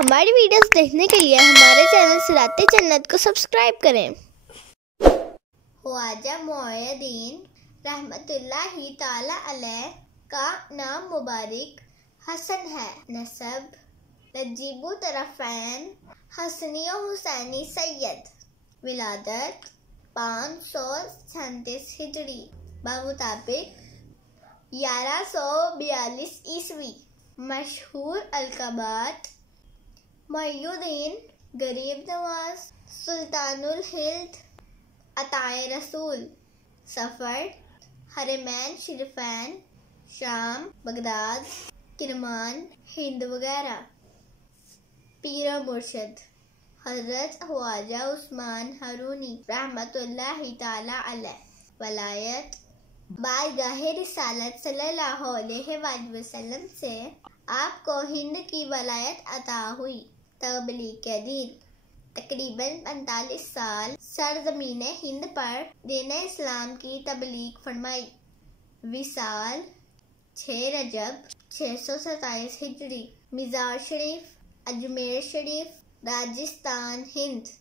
हमारी वीडियोस देखने के लिए हमारे चैनल सिराते जन्नत को सब्सक्राइब करें। ख्वाजा मोइनुद्दीन रहमतुल्लाहि ताला अलैह का नाम मुबारक हसन है। नसब नजीबु तरफ़ैन हसनी हुसैनी सैयद। विलादत 537 हिजरी बमुताबिक 1142 ईस्वी। मशहूर अलक़ाबात मोइनुद्दीन, गरीब नवाज, सुल्तानुल हिंद, अताए रसूल, सफ़र, हरमैन शरीफैन, शाम, बगदाद, किरमान, हिंद वगैरह। पीर मुर्शिद हज़रत ख्वाजा उस्मान हारूनी रहमतुल्लाहि ताला अलैह। वलायत बारगाहे रिसालत सल्लल्लाहु अलैहि वसल्लम से आपको हिंद की वलायत अता हुई। तबलीग के दीन तकरीबन 45 साल सरजमीन हिंद पर दीन इस्लाम की तबलीग फरमाई। विसाल 6 रजब 627 हिजरी। मिज़ार शरीफ अजमेर शरीफ राजस्थान हिंद।